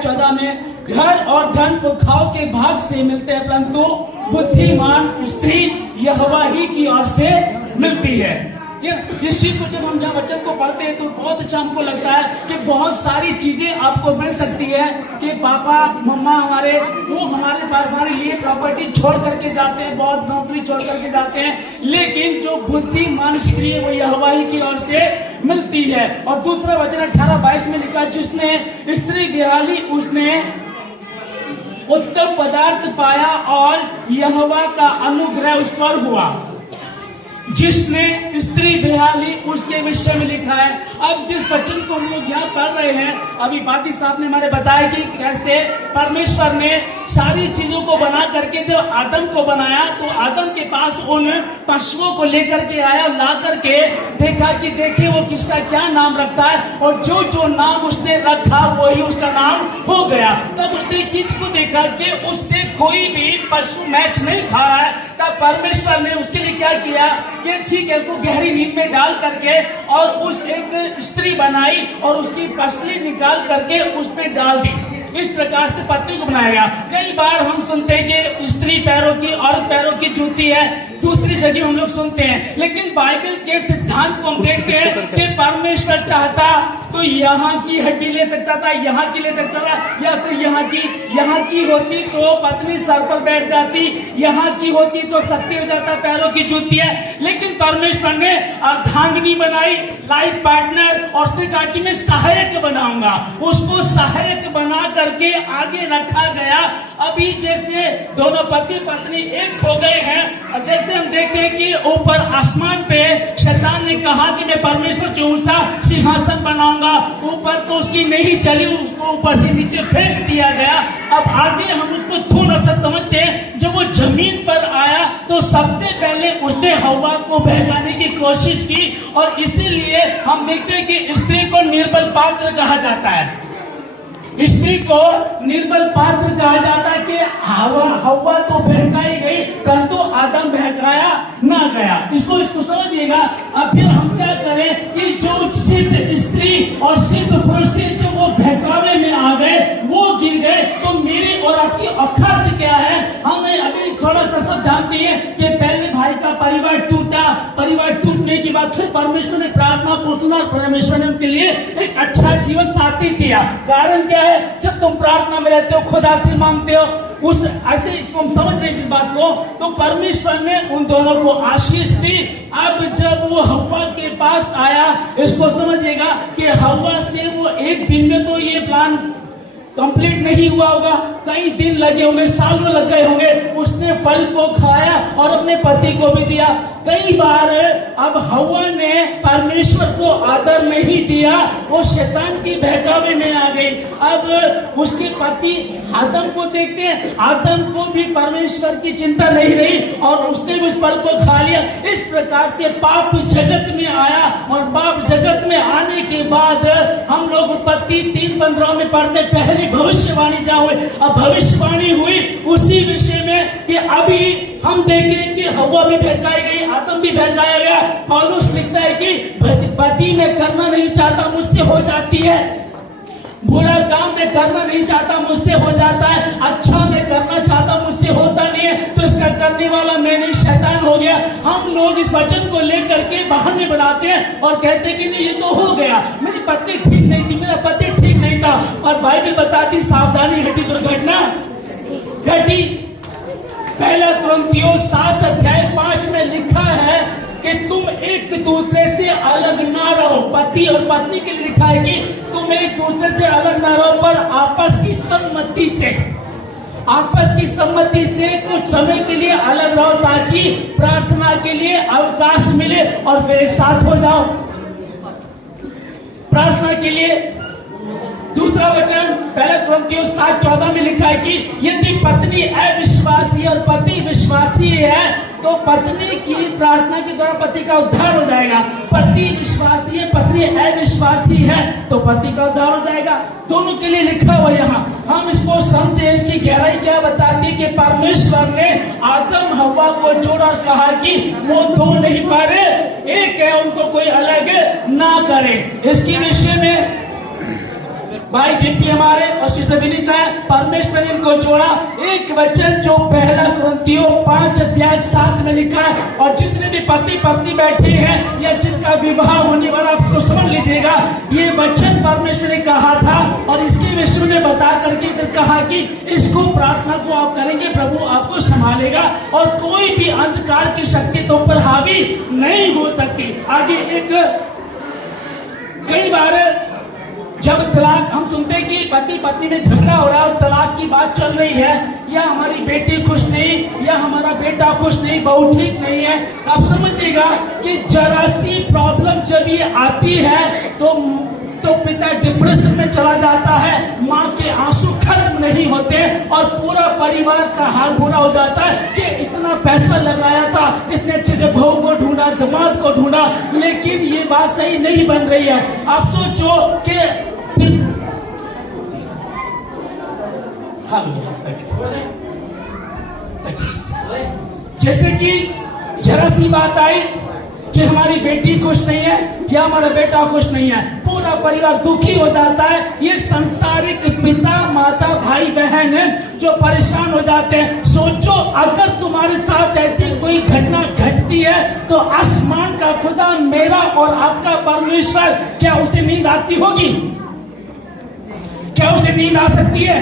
अध्याय 14 में घर और धन पुरखाओं के भाग से मिलते हैं, परंतु बुद्धिमान स्त्री यहोवा ही की ओर से मिलती है। इस चीज को जब हम यहाँ वचन को पढ़ते हैं तो बहुत अच्छा हमको लगता है कि बहुत सारी चीजें आपको मिल सकती है कि पापा मम्मा हमारे वो हमारे लिए प्रॉपर्टी छोड़ करके जाते हैं, बहुत नौकरी छोड़ करके जाते हैं, लेकिन जो बुद्धिमान स्त्री है वो यहोवा ही की ओर से मिलती है। और दूसरा वचन 18-22 में लिखा, जिसने स्त्री बिहाली उसने उत्तम पदार्थ पाया और यहोवा का अनुग्रह उस पर हुआ। जिसने स्त्री बेहाली उसके विषय में लिखा है। अब जिस वचन को हम लोग यहाँ पढ़ रहे हैं, अभी बाती साहब ने हमारे बताया कि कैसे परमेश्वर ने सारी चीजों को बना करके जब आदम को बनाया तो आदम के पास उन पशुओं को लेकर के आया और ला करके देखा कि देखिए वो किसका क्या नाम रखता है, और जो जो नाम उसने रखा वही उसका नाम हो गया। तब उसने चीज को देखा कि उससे कोई भी पशु मैच नहीं खा रहा है। तब परमेश्वर ने उसके लिए क्या किया कि ठीक है, उसको गहरी नींद में डाल करके और उस एक स्त्री बनाई और उसकी पसली निकाल करके उसमें डाल दी। इस प्रकार से पत्नी को बनाया गया। कई बार हम सुनते हैं कि स्त्री पैरों की, औरत पैरों की जूती है, दूसरी जगह हम लोग सुनते हैं, लेकिन बाइबल के सिद्धांत को हम देखते हैं कि परमेश्वर चाहता तो यहाँ की हड्डी ले सकता था, यहाँ की ले सकता था, या फिर यहाँ की होती तो पत्नी सर पर बैठ जाती, यहाँ की होती तो शक्ति हो जाता, पैरों की जूती है। लेकिन परमेश्वर ने अर्धांगिनी बनाई, लाइफ पार्टनर, और उसने कहा कि मैं सहायक बनाऊंगा। उसको सहायक बना करके आगे रखा गया। अभी जैसे दोनों पति पत्नी एक हो गए हैं, जैसे हम देखते हैं कि ऊपर आसमान पे शैतान ने कहा कि मैं परमेश्वर से ऊंचा सिंहासन बनाऊंगा, ऊपर तो उसकी नहीं चली, उसको ऊपर से नीचे फेंक दिया गया। अब आगे हम उसको थोड़ा सा समझते हैं। जब वो जमीन पर आया तो सबसे पहले उसने हवा को बहकाने की कोशिश की, और इसीलिए हम देखते हैं कि स्त्री को निर्बल पात्र कहा जाता है। स्त्री को निर्बल पात्र कहा जाता है कि हवा तो बहकाई गई, परंतु आदम बहकाया ना गया। इसको समझिएगा। अब फिर हम क्या करें कि जो सिद्ध स्त्री और सिद्ध पुरुष थे, जो वो बहकावे में आ गए, वो गिर गए, तो मेरी और आपकी औकात क्या है? हमें अभी थोड़ा सा सब जानते हैं कि पहले भाई का परिवार टूटा, परिवार टूटने के बाद फिर परमेश्वर ने प्रार्थना को सुना, परमेश्वर ने उनके लिए एक अच्छा जीवन साथी दिया। कारण क्या है? जब तुम प्रार्थना में रहते हो, खुदा से मांगते हो, उस ऐसे इसको हम समझ रहे हैं जिस बात को, तो परमेश्वर ने उन दोनों को आशीष दी। अब जब वो हव्वा के पास आया, इसको समझिएगा कि हव्वा से वो एक दिन में तो ये प्लान कंप्लीट नहीं हुआ होगा, कई दिन लगे होंगे, सालों लग गए होंगे। उसने फल को खाया और अपने पति को भी दिया। कई बार अब हव्वा ने परमेश्वर को आदर नहीं दिया, वो शैतान की बहकावे में आ गई। अब उसके पति आदम को देखते हैं, आदम को भी परमेश्वर की चिंता नहीं रही और उसने भी उस फल को खा लिया। इस प्रकार से पाप जगत में आया, और पाप जगत में आने के बाद हम लोग उत्पत्ति 3:15 में पढ़ते, पहली भविष्यवाणी जहाँ हुई, अब भविष्यवाणी हुई उसी विषय में कि अभी हम देखें कि हव्वा भी बहकाई गई, आदम भी बहकाया गया। पौलुस लिखता है कि पति मैं करना नहीं चाहता, मुझसे हो जाती है, बुरा काम मैं करना नहीं चाहता, मुझसे हो जाता है, अच्छा मैं करना चाहता, मुझसे होता नहीं है, तो इसका करने वाला मैं नहीं, शैतान हो गया। हम लोग इस वचन को लेकर के बहाने बनाते हैं और कहते हैं कि नहीं ये तो हो गया, मेरी पत्नी ठीक नहीं थी, मेरा पति ठीक नहीं था, और बाइबल बताती सावधानी घटी, दुर्घटना घटी। पहला कुरिन्थियों 7:5 में लिखा है कि तुम एक दूसरे से अलग ना रहो। पति और पत्नी के लिए लिखा है कि तुम एक दूसरे से अलग ना रहो, पर आपस की सम्मति से कुछ समय के लिए अलग रहो, ताकि प्रार्थना के लिए अवकाश मिले और फिर एक साथ हो जाओ प्रार्थना के लिए। दूसरा वचन पहला कुरिन्थियों 7:14 में लिखा है कि यदि पत्नी अविश्वासी और पति विश्वासी है तो पत्नी की प्रार्थना के द्वारा पति का उद्धार हो जाएगा। पति विश्वासी है, पत्नी अविश्वासी है तो पति का उद्धार हो जाएगा। दोनों के लिए लिखा हुआ यहाँ। हम इसको समझे, इसकी गहराई क्या बताती है कि परमेश्वर ने आदम हव्वा को जोड़ा और कहा कि वो दो नहीं पा रहे, एक है, उनको कोई अलग ना करे। इसके विषय में भाई डीपी हमारे और सिस्टर विनीता है, परमेश्वर ने इनको जोड़ा। एक वचन जो पहला कुरिन्थियों 5:7 में लिखा है, और जितने भी पति पत्नी बैठे हैं या जिनका विवाह होने वाला, आप इसको समझ लीजिएगा, ये वचन परमेश्वर ने कहा था और इसके विषय में बता करके फिर कहा कि इसको प्रार्थना को आप करेंगे, प्रभु आपको संभालेगा और कोई भी अंधकार की शक्ति तो ऊपर हावी नहीं हो सकती। आगे एक कई बार जब तलाक हम सुनते हैं कि पति पत्नी में झगड़ा हो रहा है और तलाक की बात चल रही है, या हमारी बेटी खुश नहीं, या हमारा बेटा खुश नहीं, बहू ठीक नहीं है, आप समझिएगा कि जरा सी प्रॉब्लम जब ये आती है तो पिता डिप्रेशन में चला जाता है, माँ के आंसू खत्म नहीं होते और पूरा परिवार का हाल बुरा हो जाता है कि इतना पैसा लगाया था, इतने अच्छे से बहू को ढूंढा, दामाद को ढूंढा, लेकिन ये बात सही नहीं बन रही है। आप सोचो कि जैसे कि जरा सी बात आई कि हमारी बेटी खुश नहीं है या हमारा बेटा खुश नहीं है, पूरा परिवार दुखी हो जाता है। ये संसारिक पिता माता भाई बहन है जो परेशान हो जाते हैं। सोचो अगर तुम्हारे साथ ऐसी कोई घटना घटती है तो आसमान का खुदा मेरा और आपका परमेश्वर, क्या उसे नींद आती होगी? क्या उसे नींद आ सकती है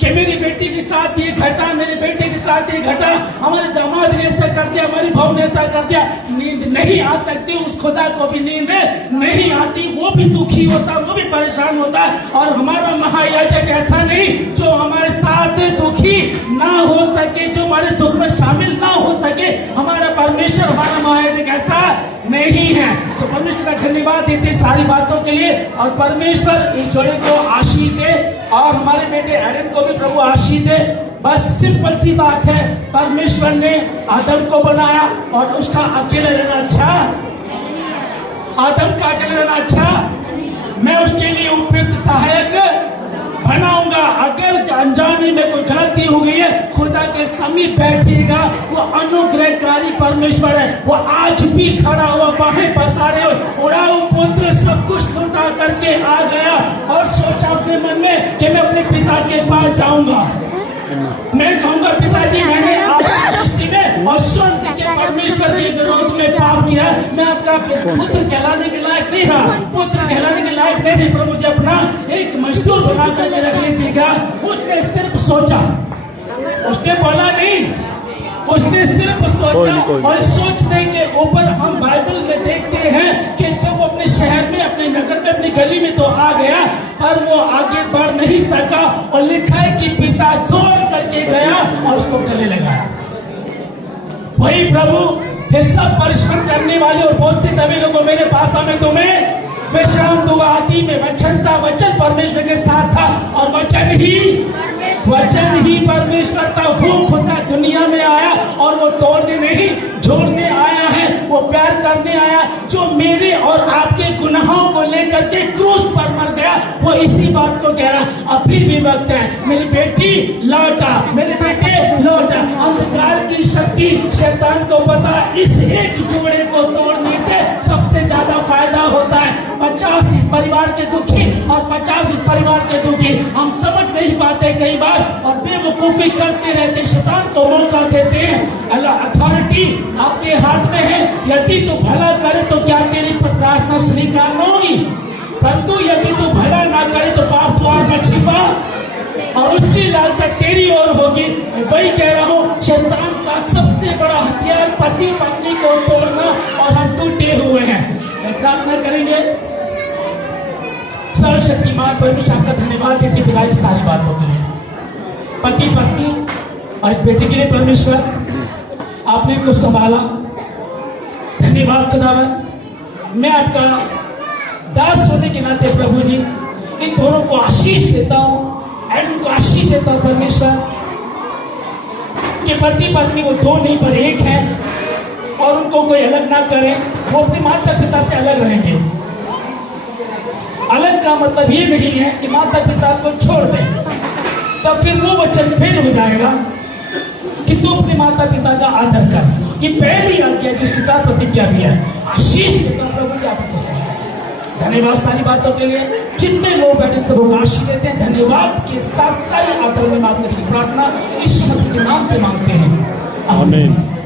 कि मेरी बेटी के साथ ये घटा, मेरे बेटे के साथ ये घटा, हमारे दामाद ने ऐसा कर दिया, हमारी बहू ने ऐसा कर दिया? नींद नहीं आ सकती। उस खुदा को भी नींद नहीं आती, वो भी दुखी होता, वो भी परेशान होता है। और हमारा महायाजक ऐसा नहीं जो हमारे साथ दुखी ना हो सके, जो हमारे दुख में शामिल ना हो सके। हमारा परमेश्वर, हमारा महायाजक ऐसा नहीं है। तो परमेश्वर का धन्यवाद देते सारी बातों के लिए, और परमेश्वर इस जोड़े को आशीष दे और हमारे बेटे एरन को भी प्रभु आशीष दे। बस सिंपल सी बात है, परमेश्वर ने आदम को बनाया और उसका अकेले रहना अच्छा, आदम का अकेले रहना अच्छा, मैं उसके लिए उपयुक्त सहायक बनाऊंगा। अगर अनजाने में कोई गलती हो गई है, खुदा के समीप बैठिएगा, वो अनुग्रहकारी परमेश्वर है। वो आज भी खड़ा हुआ, बाहें पसारे हुए, उड़ाऊ पुत्र सब कुछ लुटा करके आ गया और सोचा अपने मन में कि मैं अपने पिता के पास जाऊंगा, मैं कहूंगा पिताजी मैंने आपकी दृष्टि में और स्वर्ग के परमेश्वर के विरोध में पाप किया, मैं आपका पुत्र कहलाने के लायक नहीं रहा, पुत्र कहलाने के लायक नहीं। प्रभु जी अपना एक मजदूर बना करके रख लीजिएगा। उसने सिर्फ सोचा, उसने बोला नहीं, उसने सिर्फ सोचा। और सोचने के ऊपर हम बाइबल में देखते हैं कि जब वो अपने शहर में, अपने नगर में, अपनी गली में तो आ गया, पर वो आगे बढ़ नहीं सका। और लिखा है कि पिता दौड़ करके गया और उसको गले लगाया। वही प्रभु ये सब परिश्रम करने वाले और बहुत से तभी लोगों मेरे पास आने तुम्हें विश्राम दूंगा। आदि में वचन था, वचन परमेश्वर के साथ था और वचन ही परमेश्वर था। वो खुदा दुनिया में आया और वो तोड़ने नहीं जोड़ने आया है, वो प्यार करने आया। जो मेरे और आपके गुनाहों को लेकर के क्रूस पर मर गया, वो इसी बात को कह रहा अभी भी वक्त है, मेरी बेटी लौटा, मेरे बेटे लौटा। अंधकार की शक्ति शैतान को पता, इस एक जोड़े को तोड़ने से सबसे ज्यादा फायदा होता है। 50 इस परिवार के दुखी और 50 इस परिवार के दुखी। हम समझ नहीं पाते कई बार और बेवकूफी करते रहते, शैतान को मौका देते हैं। अल्लाह अथॉरिटी आपके हाथ में है, यदि तू भला करे तो क्या तेरी प्रार्थना स्वीकार न होगी, परंतु यदि तू भला ना करे तो पाप द्वार में छिपा और उसकी लालसा तेरी ओर होगी। वही कह रहा हूँ, शैतान का सबसे बड़ा हथियार पति पत्नी को तोड़ना, और हम टूटे हुए हैं। प्रार्थना करेंगे। सर्वशक्तिमान परमेश्वर आपका धन्यवाद देते पिता इस सारी बातों के लिए, पति पत्नी और इस बेटे के लिए। परमेश्वर आपने इनको संभाला, धन्यवाद खुदावन। मैं आपका दास होने के नाते प्रभु जी इन दोनों को आशीष देता हूँ, उनको आशीष देता हूँ परमेश्वर कि पति पत्नी वो दो नहीं पर एक है और उनको कोई अलग ना करे। वो अपने माता पिता से अलग रहेंगे। अलग का मतलब ये नहीं है कि माता पिता को छोड़ दे, तब फिर वो वचन फेल हो जाएगा कि तू अपने माता पिता का आदर कर। ये पहली आज्ञा जिसके साथ प्रतिज्ञा भी है। आशीष देता हूं प्रभु जी आपको। धन्यवाद सारी बातों के लिए। जितने लोग बैठे सबको आशीष देते हैं। धन्यवाद के साथ सारी आदर में माफ करने की प्रार्थना ईश्वर के नाम से मांगते हैं। आमीन।